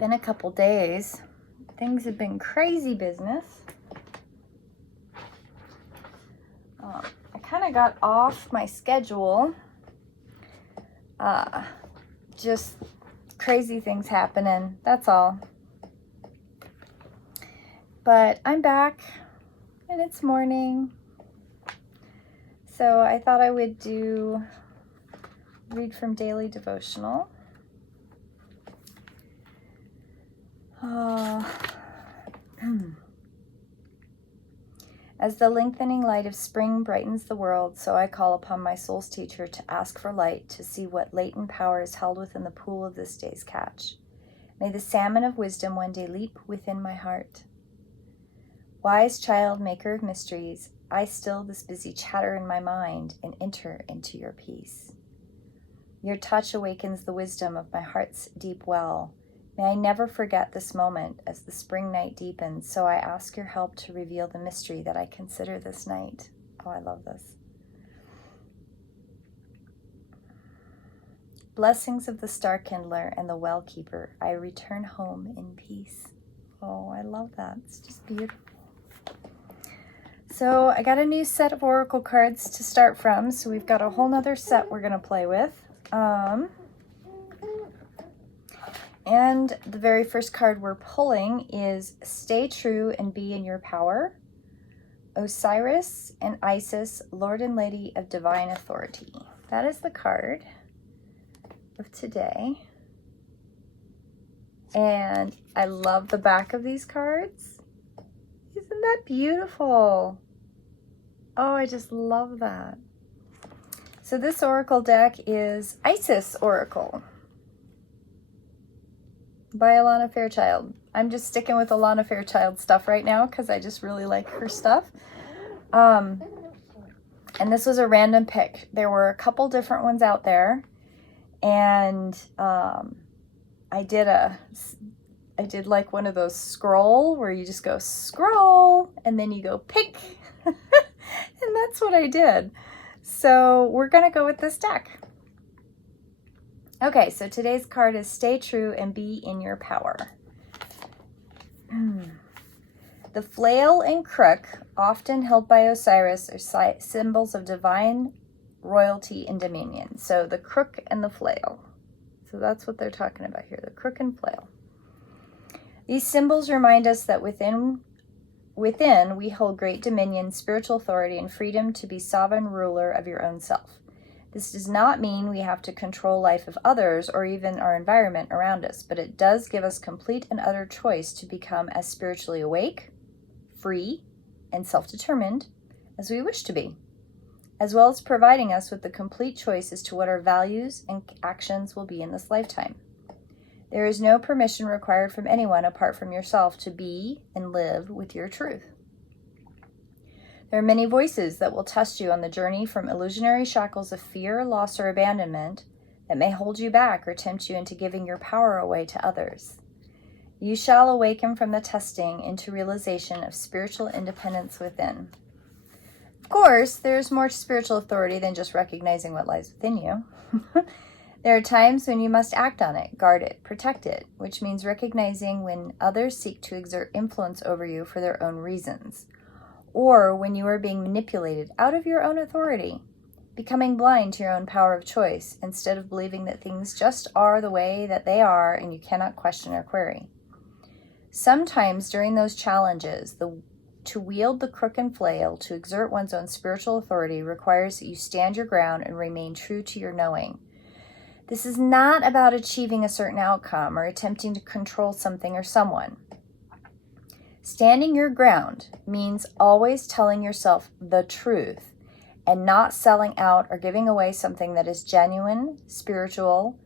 been a couple days. Things have been crazy business. I kind of got off my schedule. Just crazy things happening, that's all. But I'm back and it's morning. So I thought I would read from Daily Devotional. As the lengthening light of spring brightens the world, so I call upon my soul's teacher to ask for light, to see what latent power is held within the pool of this day's catch. May the salmon of wisdom one day leap within my heart. Wise child, maker of mysteries, I still this busy chatter in my mind and enter into your peace. Your touch awakens the wisdom of my heart's deep well. May I never forget this moment as the spring night deepens, so I ask your help to reveal the mystery that I consider this night. Oh, I love this. Blessings of the star kindler and the well keeper, I return home in peace. Oh, I love that. It's just beautiful. So I got a new set of oracle cards to start from, so we've got a whole nother set we're going to play with. And the very first card we're pulling is Stay True and Be in Your Power. Osiris and Isis, Lord and Lady of Divine Authority. That is the card of today. And I love the back of these cards. Isn't that beautiful? Oh, I just love that. So this oracle deck is Isis Oracle by Alana FairChild. I'm just sticking with Alana FairChild stuff right now because I just really like her stuff. And this was a random pick. There were a couple different ones out there, and I did like one of those scroll where you just go scroll and then you go pick, and that's what I did. So we're gonna go with this deck. Okay, so today's card is Stay True and Be in Your Power. The flail and crook, often held by Osiris, are symbols of divine royalty and dominion. So the crook and the flail. So that's what they're talking about here, the crook and flail. These symbols remind us that within we hold great dominion, spiritual authority, and freedom to be sovereign ruler of your own self. This does not mean we have to control life of others or even our environment around us, but it does give us complete and utter choice to become as spiritually awake, free, and self-determined as we wish to be, as well as providing us with the complete choice as to what our values and actions will be in this lifetime. There is no permission required from anyone apart from yourself to be and live with your truth. There are many voices that will test you on the journey from illusionary shackles of fear, loss, or abandonment that may hold you back or tempt you into giving your power away to others. You shall awaken from the testing into realization of spiritual independence within. Of course, there's more to spiritual authority than just recognizing what lies within you. There are times when you must act on it, guard it, protect it, which means recognizing when others seek to exert influence over you for their own reasons, or when you are being manipulated out of your own authority, becoming blind to your own power of choice instead of believing that things just are the way that they are and you cannot question or query. Sometimes during those challenges, to wield the crook and flail, to exert one's own spiritual authority, requires that you stand your ground and remain true to your knowing. This is not about achieving a certain outcome or attempting to control something or someone. Standing your ground means always telling yourself the truth and not selling out or giving away something that is genuine, spiritual,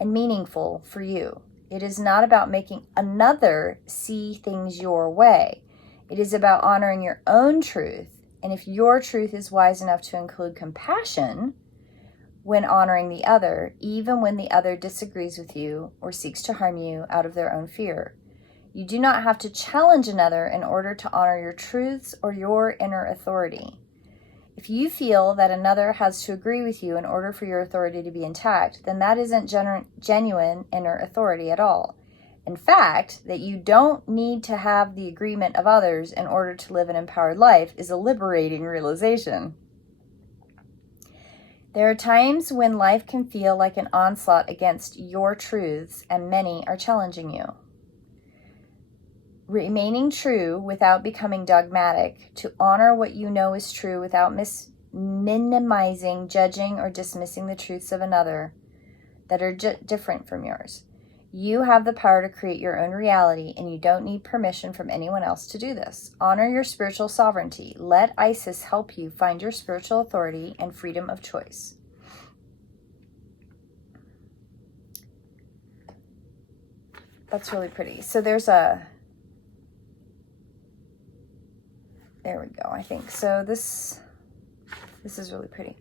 and meaningful for you. It is not about making another see things your way. It is about honoring your own truth, and if your truth is wise enough to include compassion when honoring the other, even when the other disagrees with you or seeks to harm you out of their own fear. You do not have to challenge another in order to honor your truths or your inner authority. If you feel that another has to agree with you in order for your authority to be intact, then that isn't genuine inner authority at all. In fact, that you don't need to have the agreement of others in order to live an empowered life is a liberating realization. There are times when life can feel like an onslaught against your truths, and many are challenging you. Remaining true without becoming dogmatic, to honor what you know is true without minimizing, judging, or dismissing the truths of another that are different from yours. You have the power to create your own reality, and you don't need permission from anyone else to do this. Honor your spiritual sovereignty. Let Isis help you find your spiritual authority and freedom of choice. That's really pretty. So there we go, I think. So this is really pretty.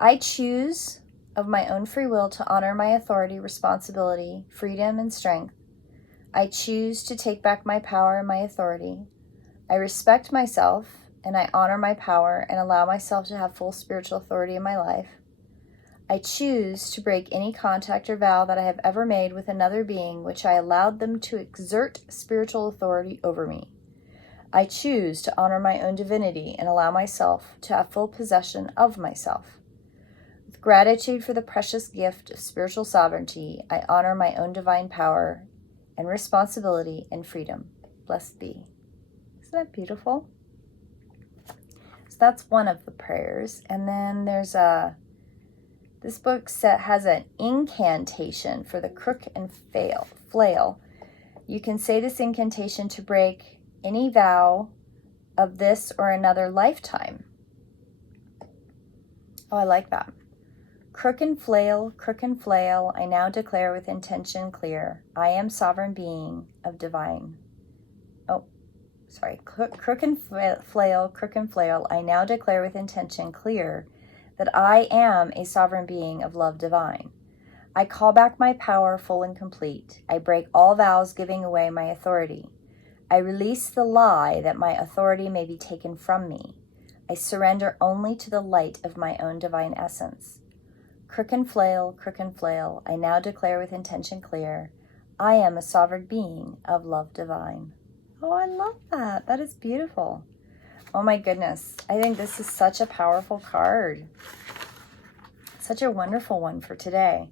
I choose of my own free will to honor my authority, responsibility, freedom, and strength. I choose to take back my power and my authority. I respect myself, and I honor my power and allow myself to have full spiritual authority in my life. I choose to break any contact or vow that I have ever made with another being which I allowed them to exert spiritual authority over me. I choose to honor my own divinity and allow myself to have full possession of myself. With gratitude for the precious gift of spiritual sovereignty, I honor my own divine power and responsibility and freedom. Blessed be. Isn't that beautiful? So that's one of the prayers. And then there's this book has an incantation for the crook and flail. You can say this incantation to break any vow of this or another lifetime. Oh, I like that. Crook and flail, I now declare with intention clear, I am sovereign being of divine. Crook and flail, I now declare with intention clear that I am a sovereign being of love divine. I call back my power full and complete. I break all vows giving away my authority. I release the lie that my authority may be taken from me. I surrender only to the light of my own divine essence. Crook and flail, I now declare with intention clear, I am a sovereign being of love divine. Oh, I love that. That is beautiful. Oh my goodness. I think this is such a powerful card. Such a wonderful one for today.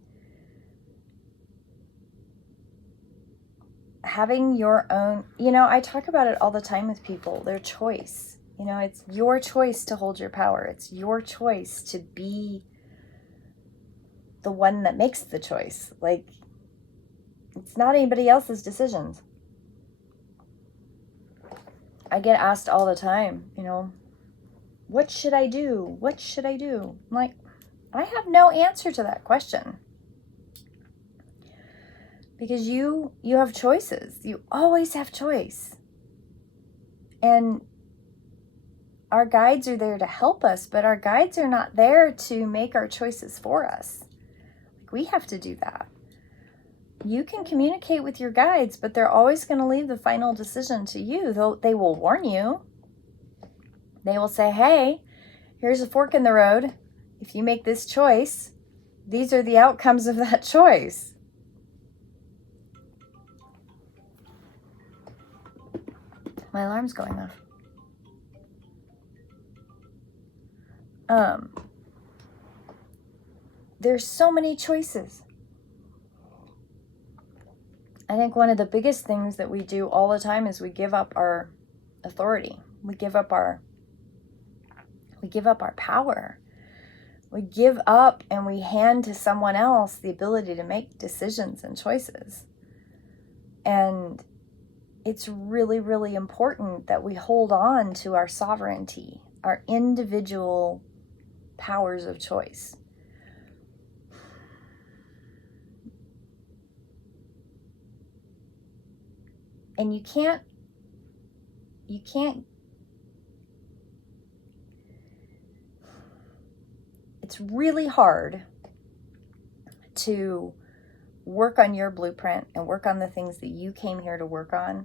Having your own, I talk about it all the time with people, their choice. It's your choice to hold your power. It's your choice to be the one that makes the choice. Like, it's not anybody else's decisions. I get asked all the time, what should I do? What should I do? I'm like, I have no answer to that question. Because you have choices. You always have choice. And our guides are there to help us, but our guides are not there to make our choices for us. We have to do that. You can communicate with your guides, but they're always going to leave the final decision to you. They will warn you. They will say, hey, here's a fork in the road. If you make this choice, these are the outcomes of that choice. My alarm's going off. There's so many choices. I think one of the biggest things that we do all the time is we give up our authority. We give up our power. We give up and we hand to someone else the ability to make decisions and choices. And it's really, really important that we hold on to our sovereignty, our individual powers of choice. And you can't, it's really hard to work on your blueprint and work on the things that you came here to work on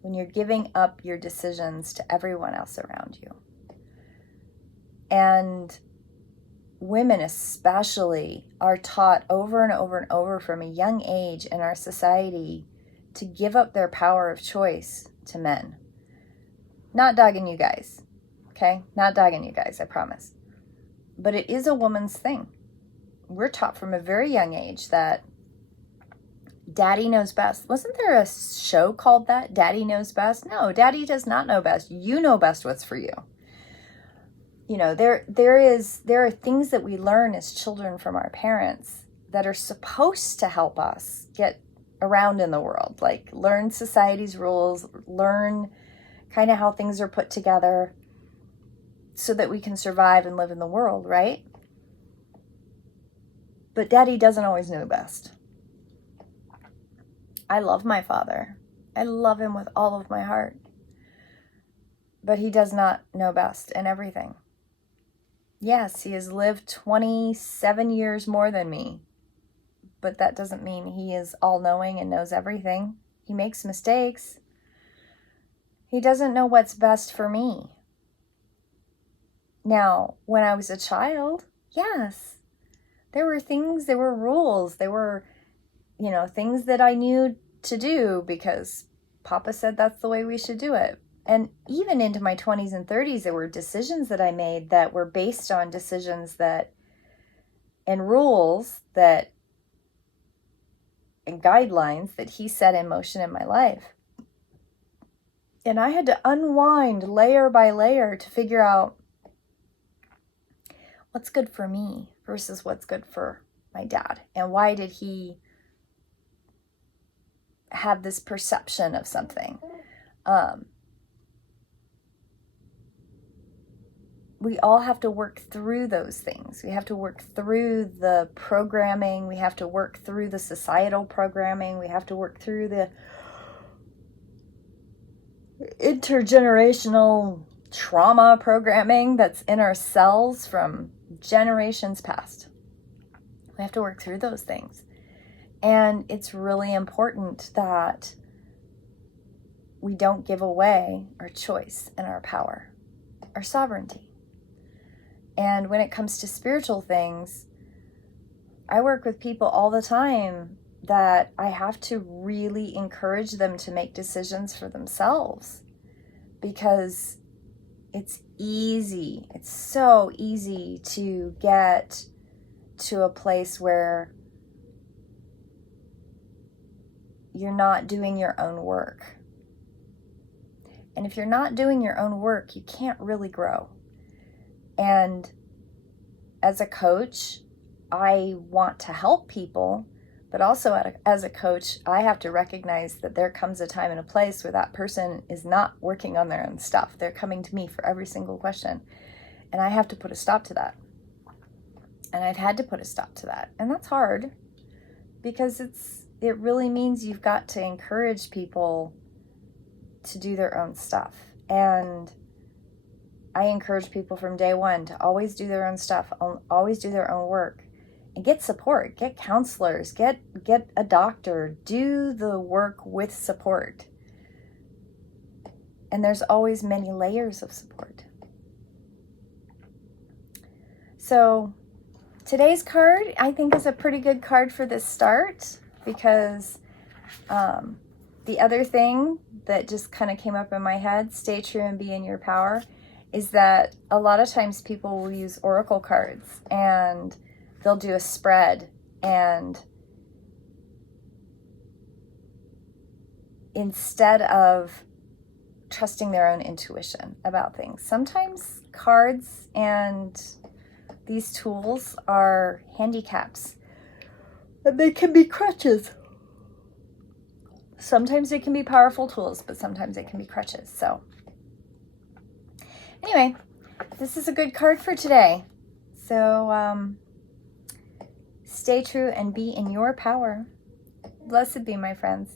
when you're giving up your decisions to everyone else around you. And women especially are taught over and over and over from a young age in our society to give up their power of choice to men. Not dogging you guys, okay? Not dogging you guys, I promise. But it is a woman's thing. We're taught from a very young age that Daddy knows best. Wasn't there a show called that? Daddy knows best? No, Daddy does not know best. You know best what's for you. You know, there are things that we learn as children from our parents that are supposed to help us get around in the world. Like learn society's rules, learn kind of how things are put together so that we can survive and live in the world, right? But Daddy doesn't always know best. I love my father. I love him with all of my heart. But he does not know best in everything. Yes, he has lived 27 years more than me. But that doesn't mean he is all-knowing and knows everything. He makes mistakes. He doesn't know what's best for me. Now, when I was a child, yes, there were things, there were rules, there were, things that I knew to do because Papa said that's the way we should do it. And even into my 20s and 30s, there were decisions that I made that were based on decisions and rules and guidelines that he set in motion in my life. And I had to unwind layer by layer to figure out what's good for me versus what's good for my dad. And why did he have this perception of something? We all have to work through those things. We have to work through the programming. We have to work through the societal programming. We have to work through the intergenerational trauma programming that's in our cells from generations past. We have to work through those things. And it's really important that we don't give away our choice and our power, our sovereignty. And when it comes to spiritual things, I work with people all the time that I have to really encourage them to make decisions for themselves, because it's easy. It's so easy to get to a place where you're not doing your own work. And if you're not doing your own work, you can't really grow. And as a coach, I want to help people, but also as a coach, I have to recognize that there comes a time and a place where that person is not working on their own stuff. They're coming to me for every single question. And I have to put a stop to that. And I've had to put a stop to that. And that's hard because it really means you've got to encourage people to do their own stuff. And I encourage people from day one to always do their own stuff, always do their own work, and get support, get counselors, get a doctor, do the work with support. And there's always many layers of support. So today's card, I think, is a pretty good card for this start, because the other thing that just kind of came up in my head, stay true and be in your power, is that a lot of times people will use oracle cards and they'll do a spread, and instead of trusting their own intuition about things, sometimes cards and these tools are handicaps, and they can be crutches. Sometimes they can be powerful tools, but sometimes they can be crutches. So anyway, this is a good card for today. So stay true and be in your power. Blessed be, my friends.